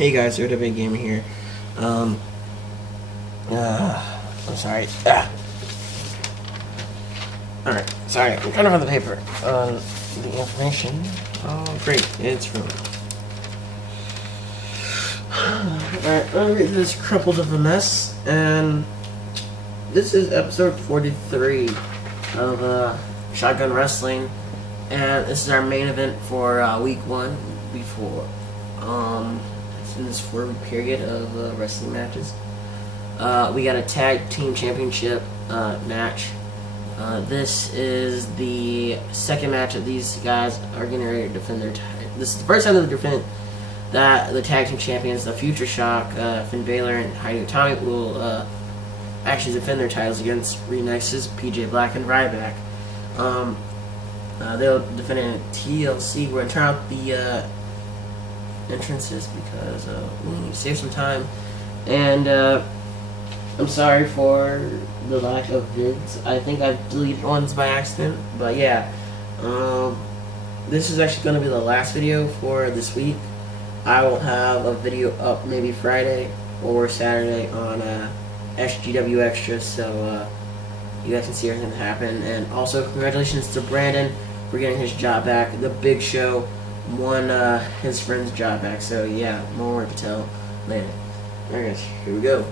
Hey guys, W2k14 Gamer here. I'm sorry. Alright, sorry, I'm trying to find the paper. The information. Oh, great, it's from. Alright, let me get this crumpled up a mess, and this is episode 43 of Shotgun Wrestling, and this is our main event for week 1 before. It's in this 4-week period of wrestling matches. We got a tag team championship match. This is the second match that these guys are getting ready to defend their title. This is the first time that they defend the tag team champions. The Future Shock, Finn Balor and Hideo Itami will actually defend their titles against Renex's PJ Black and Ryback. They'll defend it in TLC. We're going to turn out the entrances because we need to save some time. And I'm sorry for the lack of vids. I think I've deleted ones by accident. But yeah, this is actually going to be the last video for this week. I will have a video up maybe Friday or Saturday on SGW Extra, so you guys can see everything that happened. And also, congratulations to Brandon for getting his job back. The Big Show won his friend's job back, so yeah, more to tell later. Alright guys, here we go.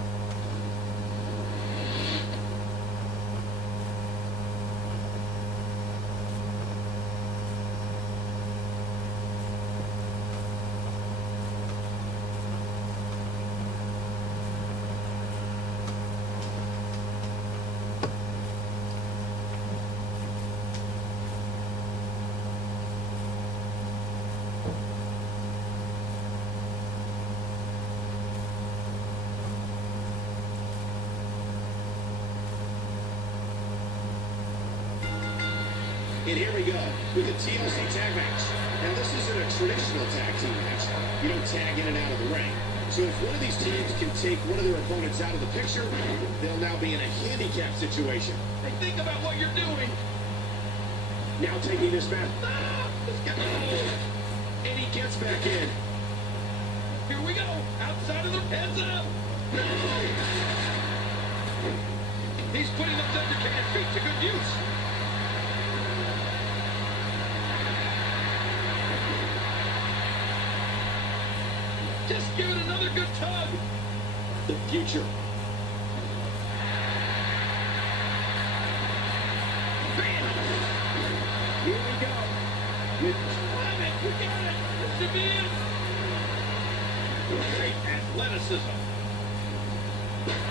And here we go with the TLC tag match. And this isn't a traditional tag team match. You don't tag in and out of the ring. So if one of these teams can take one of their opponents out of the picture, they'll now be in a handicap situation. Hey, think about what you're doing. Now taking this match. And he gets back in. Here we go. Outside of the heads up. No! He's putting those underhanded feet to good use. Just give it another good tug. The Future. Bam! Here we go. With we got it. This should be it. Great athleticism.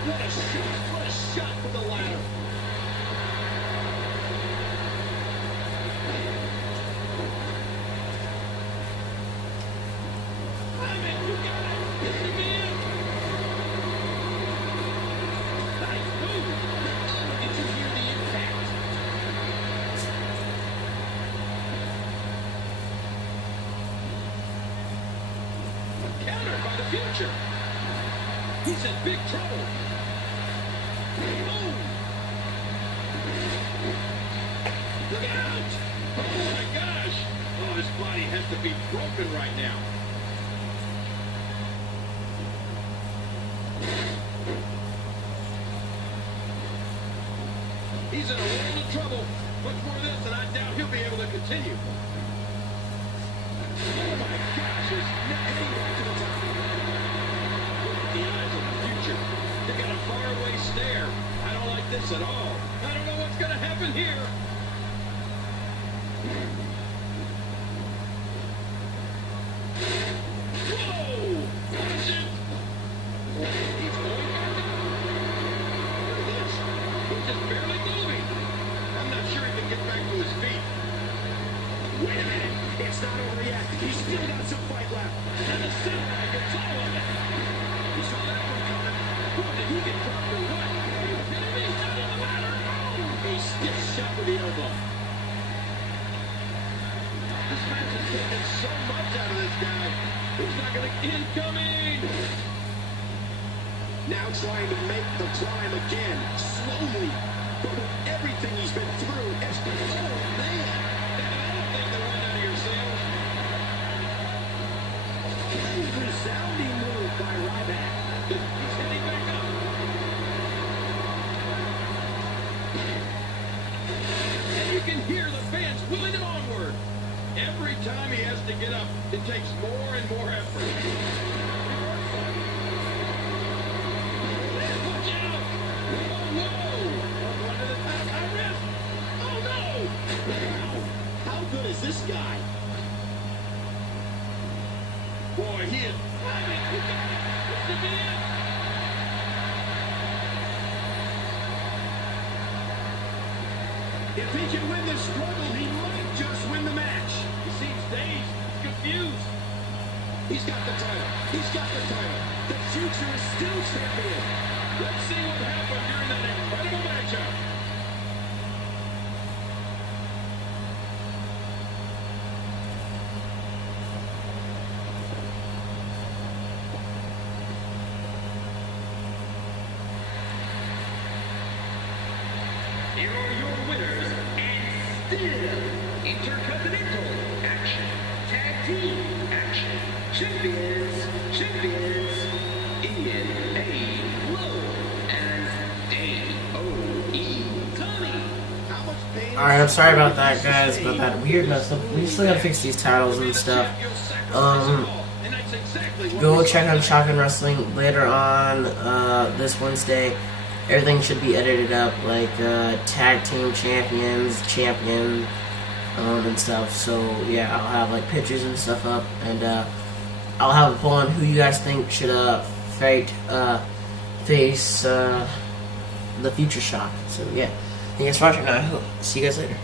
What a shot. What a shot from the ladder. Future. He's in big trouble. Oh. Look out! Oh my gosh! Oh, his body has to be broken right now. He's in a world of trouble. Much more of this, and I doubt he'll be able to continue. Oh my gosh! He's not heading back to the top. The eyes of the Future. They got a faraway stare. I don't like this at all. I don't know what's going to happen here. Whoa! Watch it! He's going back down. Look at this. He's just barely moving. I'm not sure he can get back to his feet. Wait a minute. It's not over yet. He's still got some fight left. And the samurai control of it. You saw that one coming. Boy, did he get dropped or what? Are you kidding me? He's down on the ladder. A stiff shot with the elbow. This match is taking so much out of this guy. He's not going to... Incoming! Now trying to make the climb again. Slowly. But with everything he's been through. Oh, man. I don't think the wind out of your sails. Resounding get up, it takes more and more effort. Watch out! Oh no! One to the top, high risk! Oh no! Wow. How good is this guy? Boy, he is. This could be it. If he can win this struggle, he might just win the match. He seems dazed, confused. He's got the title. He's got the title. The future is still champion. Let's see what happened during that incredible matchup. Here are your winners and still Intercontinental Action Tag Team Action Champions Ian A. Lowe and A.O.E. Tommy. How much pain? Alright, I'm sorry about that, guys, about that weird mess up. We still gotta fix these titles and stuff. Go check out Shotgun Wrestling later on this Wednesday. Everything should be edited up, like tag team champions, and stuff. So yeah, I'll have like pictures and stuff up, and I'll have a poll on who you guys think should face the Future Shock. So yeah, thank you guys for watching. I hope see you guys later.